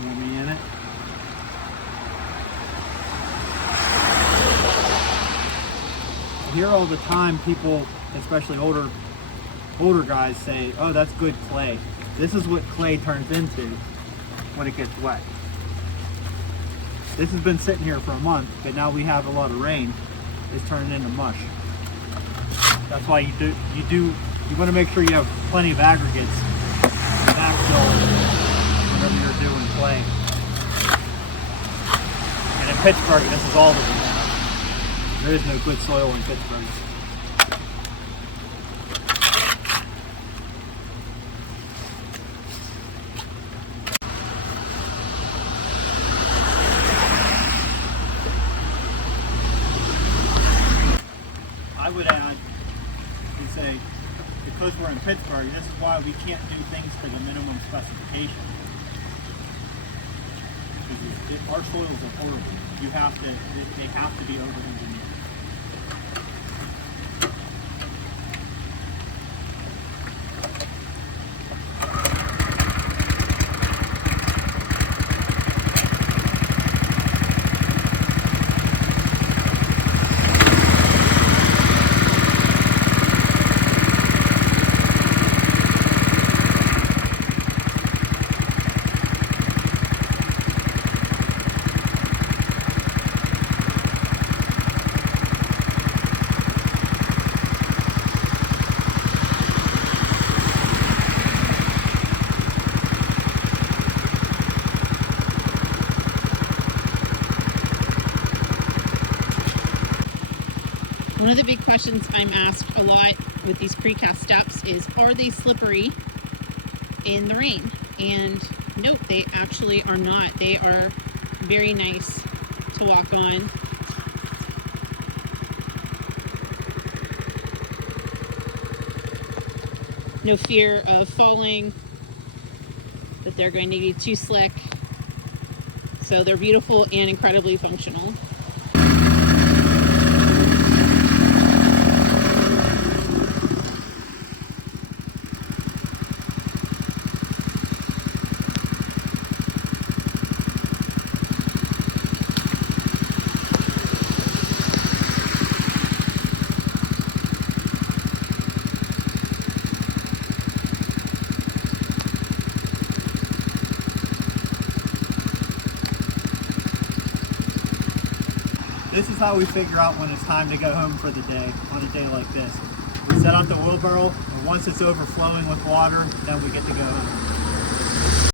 You want me in it? I hear all the time people, especially older guys, say, "Oh, that's good clay." This is what clay turns into when it gets wet. This has been sitting here for a month, but now we have a lot of rain. It's turning into mush. That's why you want to make sure you have plenty of aggregates to backfill whenever you're doing clay. And in Pittsburgh, this is all that we have. There is no good soil in Pittsburgh. I would add and say, because we're in Pittsburgh, this is why we can't do things to the minimum specification. Because our soils are horrible. They have to be over-engineered. One of the big questions I'm asked a lot with these precast steps is, are they slippery in the rain? And nope, they actually are not. They are very nice to walk on. No fear of falling, that they're going to be too slick. So they're beautiful and incredibly functional. This is how we figure out when it's time to go home for the day, on a day like this. We set up the wheelbarrow, and once it's overflowing with water, then we get to go home.